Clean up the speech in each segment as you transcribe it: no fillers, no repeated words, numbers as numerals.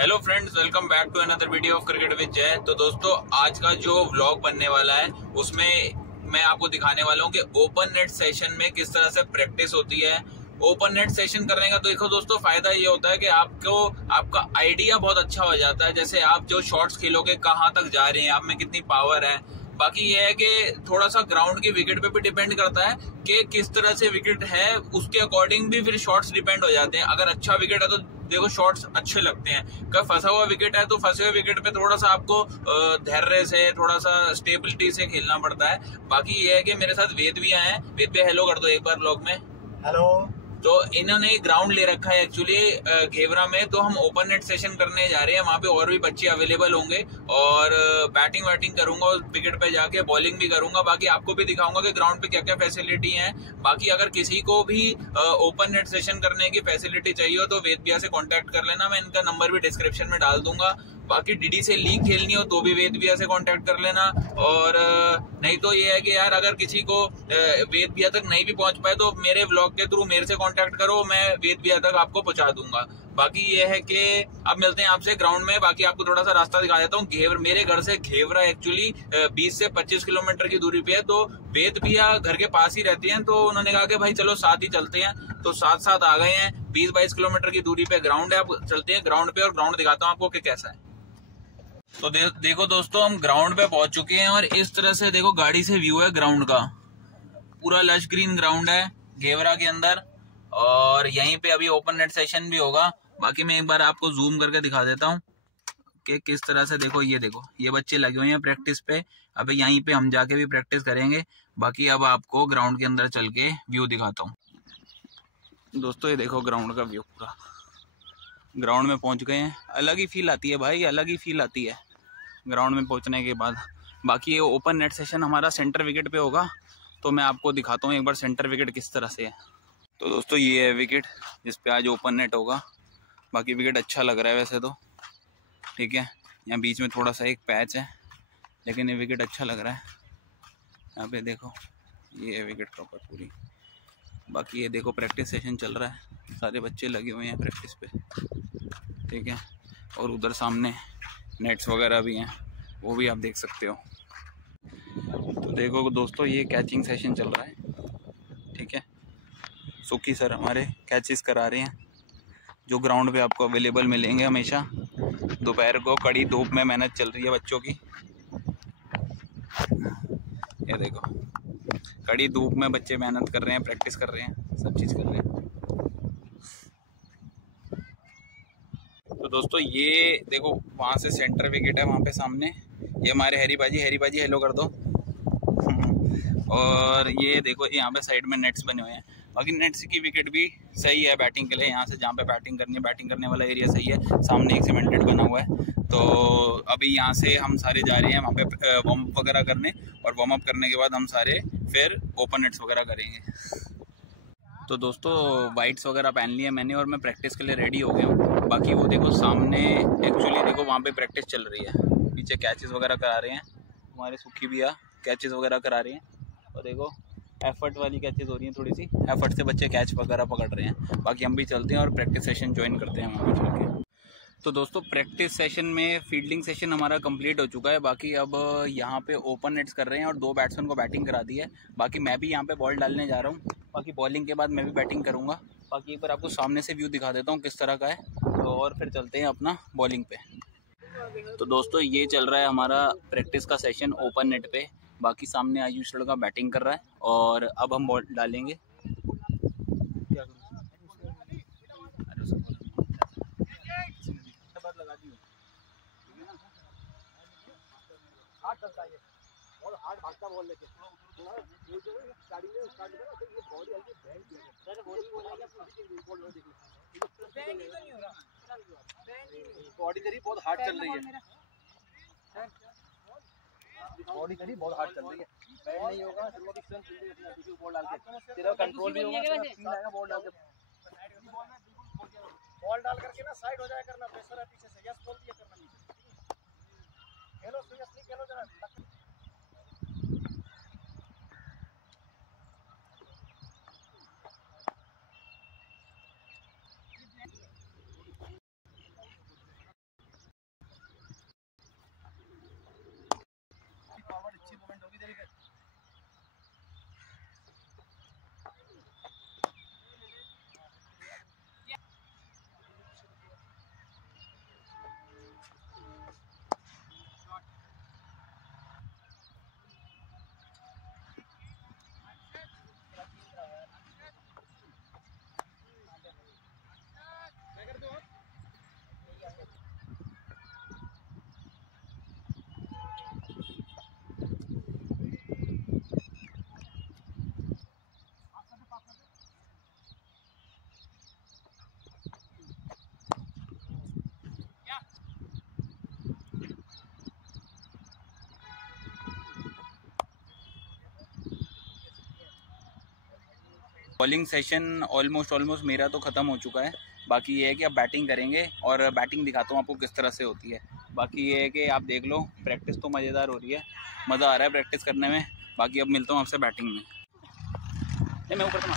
Hello friends, welcome back to another video of cricket with Jay. तो दोस्तों, आज का जो व्लॉग बनने वाला है उसमें मैं आपको दिखाने वाला हूँ कि ओपन नेट सेशन में किस तरह से प्रैक्टिस होती है। ओपन नेट सेशन करने का तो देखो दोस्तों, फायदा ये होता है कि आपका आइडिया बहुत अच्छा हो जाता है। जैसे आप जो शॉट्स खेलोगे, कहाँ तक जा रहे हैं, आप में कितनी पावर है। बाकी ये है कि थोड़ा सा ग्राउंड की विकेट पे भी डिपेंड करता है कि किस तरह से विकेट है, उसके अकॉर्डिंग भी फिर शॉट्स डिपेंड हो जाते हैं। अगर अच्छा विकेट है तो देखो शॉट्स अच्छे लगते हैं। कब फंसा हुआ विकेट है तो फंसे हुए विकेट पे थोड़ा सा आपको धैर्य से, थोड़ा सा स्टेबिलिटी से खेलना पड़ता है। बाकी ये है कि मेरे साथ वेद भी आए हैं। वेद भी हेलो कर दो एक बार ब्लॉग में। हेलो। तो इन्होंने ग्राउंड ले रखा है एक्चुअली घेवरा में। तो हम ओपन नेट सेशन करने जा रहे हैं, वहां पे और भी बच्चे अवेलेबल होंगे और बैटिंग वैटिंग करूंगा और विकेट पे जाके बॉलिंग भी करूंगा। बाकी आपको भी दिखाऊंगा कि ग्राउंड पे क्या क्या फैसिलिटी है। बाकी अगर किसी को भी ओपन नेट सेशन करने की फैसिलिटी चाहिए हो तो वेद भैया से कॉन्टेक्ट कर लेना। मैं इनका नंबर भी डिस्क्रिप्शन में डाल दूंगा। बाकी डीडी से लीग खेलनी हो तो भी वेद भैया से कांटेक्ट कर लेना। और नहीं तो ये है कि यार अगर किसी को वेद भैया तक नहीं भी पहुंच पाए तो मेरे व्लॉग के थ्रू मेरे से कांटेक्ट करो, मैं वेद भैया तक आपको पहुंचा दूंगा। बाकी ये है कि अब मिलते हैं आपसे ग्राउंड में। बाकी आपको थोड़ा सा रास्ता दिखा देता हूँ। मेरे घर से घेवरा एक्चुअली 20 से 25 किलोमीटर की दूरी पे है। तो वेद भैया घर के पास ही रहती हैं, तो उन्होंने कहा कि भाई चलो साथ ही चलते हैं। तो साथ साथ आ गए हैं। 20-22 किलोमीटर की दूरी पे ग्राउंड है। अब चलते हैं ग्राउंड पे और ग्राउंड दिखाता हूँ आपको कि कैसा है। तो देखो दोस्तों, हम ग्राउंड पे पहुंच चुके हैं और इस तरह से देखो गाड़ी से व्यू है ग्राउंड का। पूरा लश ग्रीन ग्राउंड है घेवरा के अंदर और यहीं पे अभी ओपन नेट सेशन भी होगा। बाकी मैं एक बार आपको जूम करके दिखा देता हूँ कि किस तरह से। देखो ये बच्चे लगे हुए हैं प्रैक्टिस पे। अभी यहीं पे हम जाके भी प्रैक्टिस करेंगे। बाकी अब आपको ग्राउंड के अंदर चल के व्यू दिखाता हूँ। दोस्तों ये देखो ग्राउंड का व्यू पूरा। ग्राउंड में पहुंच गए हैं। अलग ही फील आती है भाई, अलग ही फील आती है ग्राउंड में पहुंचने के बाद। बाकी ये ओपन नेट सेशन हमारा सेंटर विकेट पे होगा, तो मैं आपको दिखाता हूँ एक बार सेंटर विकेट किस तरह से है। तो दोस्तों ये है विकेट जिस पे आज ओपन नेट होगा। बाकी विकेट अच्छा लग रहा है वैसे तो, ठीक है। यहाँ बीच में थोड़ा सा एक पैच है, लेकिन ये विकेट अच्छा लग रहा है। यहाँ पे देखो ये है विकेट प्रॉपर पूरी। बाकी ये देखो प्रैक्टिस सेशन चल रहा है, सारे बच्चे लगे हुए हैं प्रैक्टिस पे, ठीक है। और उधर सामने नेट्स वगैरह भी हैं, वो भी आप देख सकते हो। तो देखो दोस्तों, ये कैचिंग सेशन चल रहा है, ठीक है। सुखी सर हमारे कैचेस करा रहे हैं, जो ग्राउंड पे आपको अवेलेबल मिलेंगे हमेशा। दोपहर को कड़ी धूप में मेहनत चल रही है बच्चों की। ये देखो कड़ी धूप में बच्चे मेहनत कर रहे हैं, प्रैक्टिस कर रहे हैं, सब चीज़ कर रहे हैं। तो दोस्तों ये देखो वहाँ से सेंटर विकेट है, वहाँ पे सामने। ये हमारे हैरी बाजी हेलो कर दो। और ये देखो यहाँ पे साइड में नेट्स बने हुए हैं। बाकी नेट्स की विकेट भी सही है बैटिंग के लिए। यहाँ से जहाँ पे बैटिंग करनी है, बैटिंग करने वाला एरिया सही है। सामने एक सीमेंटेड बना हुआ है। तो अभी यहाँ से हम सारे जा रहे हैं वहाँ पे वार्म अप वगैरह करने, और वार्म अप करने के बाद हम सारे फिर ओपन नेट्स वगैरह करेंगे। तो दोस्तों वाइट्स वगैरह पहन लिए मैंने और मैं प्रैक्टिस के लिए रेडी हो गया हूँ। बाकी वो देखो सामने एक्चुअली देखो वहाँ पे प्रैक्टिस चल रही है। पीछे कैचेस वगैरह करा रहे हैं हमारे सुखी भैया, कैचेस वगैरह करा रहे हैं। और देखो एफर्ट वाली कैचेस हो रही हैं, थोड़ी सी एफर्ट से बच्चे कैच वगैरह पकड़ रहे हैं। बाकी हम भी चलते हैं और प्रैक्टिस सेशन ज्वाइन करते हैं वहाँ पे चल के। तो दोस्तों प्रैक्टिस सेशन में फील्डिंग सेशन हमारा कंप्लीट हो चुका है। बाकी अब यहाँ पे ओपन नेट्स कर रहे हैं और 2 बैट्समैन को बैटिंग करा दी है। बाकी मैं भी यहाँ पे बॉल डालने जा रहा हूँ। बाकी बॉलिंग के बाद मैं भी बैटिंग करूँगा। बाकी एक बार आपको सामने से व्यू दिखा देता हूँ किस तरह का है, तो और फिर चलते हैं अपना बॉलिंग पे। तो दोस्तों ये चल रहा है हमारा प्रैक्टिस का सेशन ओपन नेट पे। बाकी सामने आयुष लड़का बैटिंग कर रहा है और अब हम बॉल डालेंगे। और हार्ड भागता बॉल लेके ये जो स्टार्टिंग में स्टार्ट किया तो ये बॉडी हल्की बैंड किया सर। बॉडी बोला कि बॉल देख लो, बैंड ही तो नहीं हो रहा, बॉडी तेरी बहुत हार्ड चल रही है सर। बॉडी तेरी बहुत हार्ड चल रही है, बैंड नहीं होगा तो मोटी स्ट्रेंथ मिलती है अपना दूसरी बॉल डाल के। तेरा कंट्रोल भी होगा, तेरा फील आएगा बॉल डाल के। बॉल डाल करके ना साइड हो जाया करना, प्रेशर है पीछे से, यस बोल दिया करना नीचे। खेलो सीरियसली खेलो जरा। बॉलिंग सेशन ऑलमोस्ट मेरा तो ख़त्म हो चुका है। बाकी ये है कि अब बैटिंग करेंगे और बैटिंग दिखाता हूँ आपको किस तरह से होती है। बाकी ये है कि आप देख लो, प्रैक्टिस तो मज़ेदार हो रही है, मज़ा आ रहा है प्रैक्टिस करने में। बाकी अब मिलता हूँ आपसे बैटिंग में। मैं ऊपर तो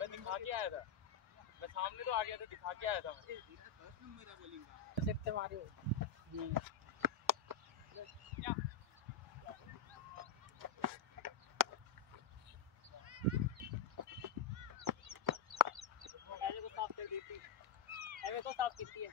मैं दिखा के आया था, मैं सामने तो आ गया था, दिखा के आया था मैं। फर्स्ट नंबर है बॉलिंग का, सिर्फ मारे हो। ऐसे तो साफ कर देती, ऐसे तो साफ करती है।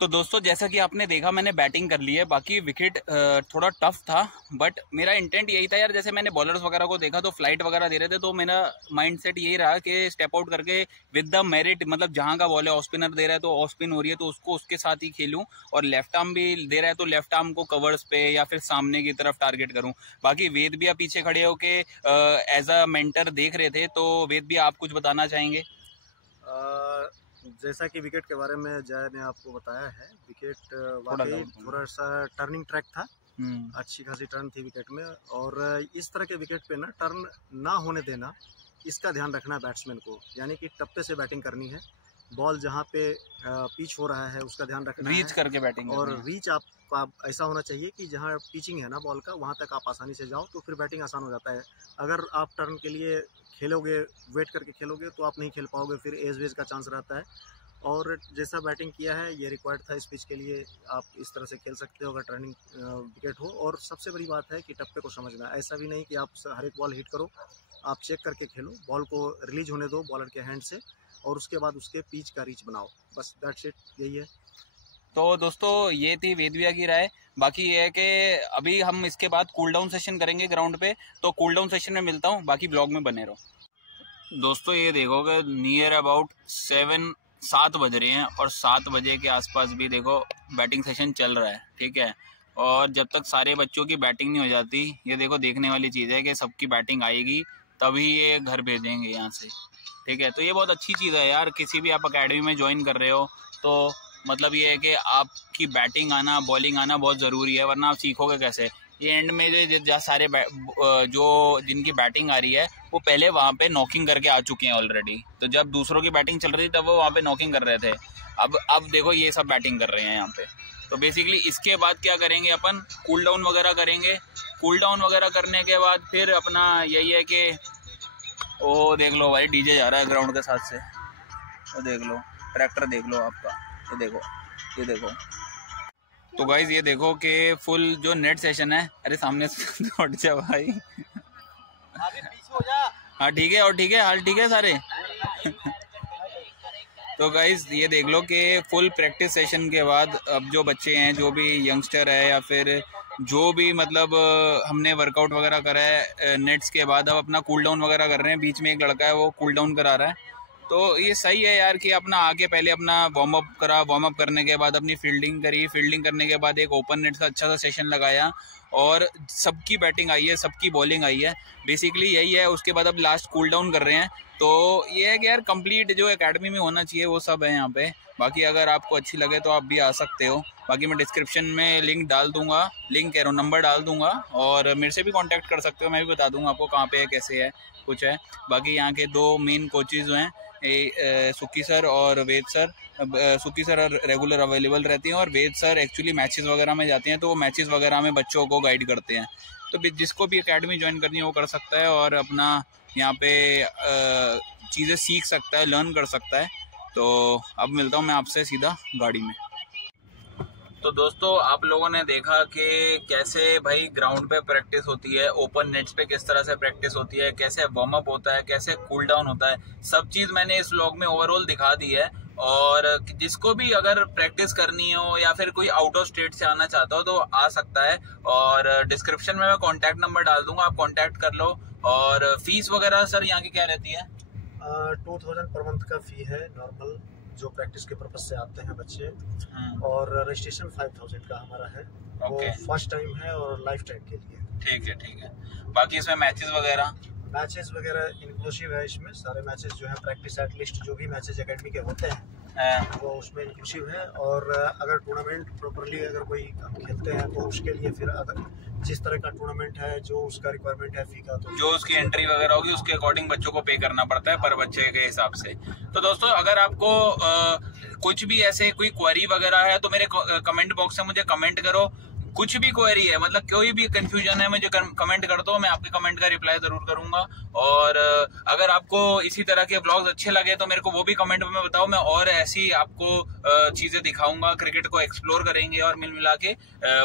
तो दोस्तों जैसा कि आपने देखा मैंने बैटिंग कर ली है। बाकी विकेट थोड़ा टफ था, बट मेरा इंटेंट यही था यार, जैसे मैंने बॉलर्स वगैरह को देखा तो फ्लाइट वगैरह दे रहे थे, तो मेरा माइंडसेट यही रहा कि स्टेप आउट करके विद द मेरिट, मतलब जहां का बॉल है ऑफ स्पिनर दे रहा है तो ऑफ स्पिन हो रही है तो उसको उसके साथ ही खेलूं, और लेफ्ट आर्म भी दे रहा है तो लेफ्ट आर्म को कवर्स पे या फिर सामने की तरफ टारगेट करूं। बाकी वेद भैया पीछे खड़े होके एज अ मेंटर देख रहे थे, तो वेद भैया आप कुछ बताना चाहेंगे? जैसा कि विकेट के बारे में जय ने आपको बताया है, विकेट वाकई थोड़ा सा टर्निंग ट्रैक था, अच्छी खासी टर्न थी विकेट में। और इस तरह के विकेट पे ना टर्न ना होने देना, इसका ध्यान रखना है बैट्समैन को, यानी कि टप्पे से बैटिंग करनी है। बॉल जहाँ पे पिच हो रहा है उसका ध्यान रखना है, रीच करके बैटिंग, और रीच आप ऐसा होना चाहिए कि जहाँ पिचिंग है ना बॉल का वहाँ तक आप आसानी से जाओ, तो फिर बैटिंग आसान हो जाता है। अगर आप टर्न के लिए खेलोगे, वेट करके खेलोगे, तो आप नहीं खेल पाओगे, फिर एज वेज का चांस रहता है। और जैसा बैटिंग किया है ये रिक्वायर्ड था इस पिच के लिए, आप इस तरह से खेल सकते हो अगर टर्निंग विकेट हो। और सबसे बड़ी बात है कि टप्पे को समझना, ऐसा भी नहीं कि आप हर एक बॉल हिट करो, आप चेक करके खेलो, बॉल को रिलीज होने दो बॉलर के हैंड से, और उसके बाद उसके पिच का रीच बनाओ, बस दैट्स इट, यही है। तो दोस्तों ये थी वेद भैया की राय। बाकी ये है कि अभी हम इसके बाद कूल डाउन सेशन करेंगे ग्राउंड पे, तो कूल डाउन सेशन में मिलता हूँ, बाकी ब्लॉग में बने रहो। दोस्तों ये देखोगे नियर अबाउट 7 बज रहे हैं, और 7 बजे के आसपास भी देखो बैटिंग सेशन चल रहा है, ठीक है। और जब तक सारे बच्चों की बैटिंग नहीं हो जाती, ये देखो देखने वाली चीज़ है कि सबकी बैटिंग आएगी तभी ये घर भेजेंगे यहाँ से, ठीक है। तो ये बहुत अच्छी चीज़ है यार, किसी भी आप अकेडमी में ज्वाइन कर रहे हो तो मतलब ये है कि आपकी बैटिंग आना, बॉलिंग आना बहुत ज़रूरी है, वरना आप सीखोगे कैसे। ये एंड में जो सारे जो जिनकी बैटिंग आ रही है वो पहले वहाँ पे नॉकिंग करके आ चुके हैं ऑलरेडी। तो जब दूसरों की बैटिंग चल रही थी तब वो वहाँ पे नॉकिंग कर रहे थे। अब देखो ये सब बैटिंग कर रहे हैं यहाँ पे। तो बेसिकली इसके बाद क्या करेंगे अपन, कूल डाउन वगैरह करेंगे। कूल डाउन वगैरह करने के बाद फिर अपना यही है कि ओ देख लो भाई डीजे जा रहा है ग्राउंड के साथ से, वो देख लो, ट्रैक्टर देख लो आपका, ये देखो। तो गाइज ये देखो कि फुल जो नेट सेशन है, अरे सामने से हट जा भाई, आगे पीछे हो जा। हाँ ठीक है, और ठीक है, हाल ठीक है सारे। तो गाइज ये देख लो कि फुल प्रैक्टिस सेशन के बाद अब जो बच्चे हैं, जो भी यंगस्टर है या फिर जो भी मतलब हमने वर्कआउट वगैरह करा है नेट्स के बाद, अब अपना कूल डाउन वगैरह कर रहे हैं। बीच में एक लड़का है वो कूल डाउन करा रहा है। तो ये सही है यार कि अपना आके पहले अपना वार्म अप करा, वार्म अप करने के बाद अपनी फील्डिंग करी, फील्डिंग करने के बाद एक ओपन नेट का अच्छा सा सेशन लगाया और सबकी बैटिंग आई है, सबकी बॉलिंग आई है। बेसिकली यही है। उसके बाद अब लास्ट कूल डाउन कर रहे हैं। तो ये है कि यार कंप्लीट जो एकेडमी में होना चाहिए वो सब है यहाँ पे। बाकी अगर आपको अच्छी लगे तो आप भी आ सकते हो। बाकी मैं डिस्क्रिप्शन में लिंक डाल दूंगा, नंबर डाल दूंगा और मेरे से भी कांटेक्ट कर सकते हो। मैं भी बता दूंगा आपको कहाँ पे है, कैसे है, कुछ है। बाकी यहाँ के 2 मेन कोचेज़ हैं, सुक्की सर और वेद सर। सुक्की सर रेगुलर अवेलेबल रहती हैं और वेद सर एक्चुअली मैचेस वगैरह में जाते हैं, तो वो मैचेस वगैरह में बच्चों को गाइड करते हैं। तो जिसको भी एकेडमी ज्वाइन करनी है वो कर सकता है और अपना यहाँ पे चीज़ें सीख सकता है, लर्न कर सकता है। तो अब मिलता हूँ मैं आपसे सीधा गाड़ी में। तो दोस्तों आप लोगों ने देखा कि कैसे भाई ग्राउंड पे प्रैक्टिस होती है, ओपन नेट्स पे किस तरह से प्रैक्टिस होती है, कैसे वार्म अप होता है, कैसे कूल डाउन होता है, सब चीज़ मैंने इस व्लॉग में ओवरऑल दिखा दी है। और जिसको भी अगर प्रैक्टिस करनी हो या फिर कोई आउट ऑफ स्टेट से आना चाहता हो तो आ सकता है। और डिस्क्रिप्शन में मैं कॉन्टैक्ट नंबर डाल दूंगा, आप कॉन्टैक्ट कर लो। और फीस वगैरह सर यहाँ की क्या रहती है? 2000 पर मंथ का फी है नॉर्मल, जो प्रैक्टिस के पर्पज से आते हैं बच्चे। और रजिस्ट्रेशन 5000 का हमारा है। वो फर्स्ट टाइम है और लाइफ टाइम के लिए। ठीक है। बाकी इसमें मैचेस वगैरह इंक्लूसिव है। इसमें सारे मैचेस जो है प्रैक्टिस एटलीस्ट जो भी मैचेस एकेडमी के होते हैं वो उसमें इंक्लूसिव है। और अगर टूर्नामेंट प्रॉपरली अगर कोई खेलते हैं तो उसके लिए फिर अगर जिस तरह का टूर्नामेंट है, जो उसका रिक्वायरमेंट है फी का, तो जो उसकी एंट्री वगैरह होगी उसके अकॉर्डिंग बच्चों को पे करना पड़ता है पर बच्चे के हिसाब से। तो दोस्तों अगर आपको कुछ भी ऐसे कोई क्वेरी वगैरह है तो मेरे कमेंट बॉक्स में मुझे कमेंट करो। कुछ भी क्वेरी है, मतलब कोई भी कंफ्यूजन है, मुझे कमेंट कर दो, मैं आपके कमेंट का रिप्लाई जरूर करूंगा। और अगर आपको इसी तरह के व्लॉग्स अच्छे लगे तो मेरे को वो भी कमेंट में बताओ, मैं और ऐसी आपको चीजें दिखाऊंगा, क्रिकेट को एक्सप्लोर करेंगे और मिल मिला के।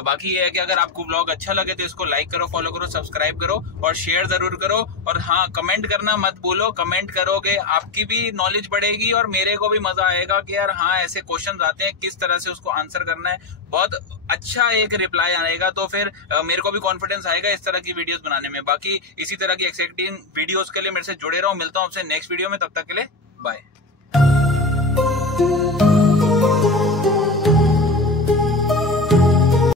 बाकी ये है कि अगर आपको व्लॉग अच्छा लगे तो इसको लाइक करो, फॉलो करो, सब्सक्राइब करो और शेयर जरूर करो। और हाँ, कमेंट करना मत भूलो, कमेंट करोगे आपकी भी नॉलेज बढ़ेगी और मेरे को भी मजा आएगा कि यार हाँ ऐसे क्वेश्चन आते हैं, किस तरह से उसको आंसर करना है, बहुत अच्छा एक रिप्लाई आएगा। तो फिर मेरे को भी कॉन्फिडेंस आएगा इस तरह की वीडियोस बनाने में। बाकी इसी तरह की एक्साइटिंग वीडियोस के लिए मेरे से जुड़े रहो। मिलता हूँ आपसे नेक्स्ट वीडियो में, तब तक के लिए बाय।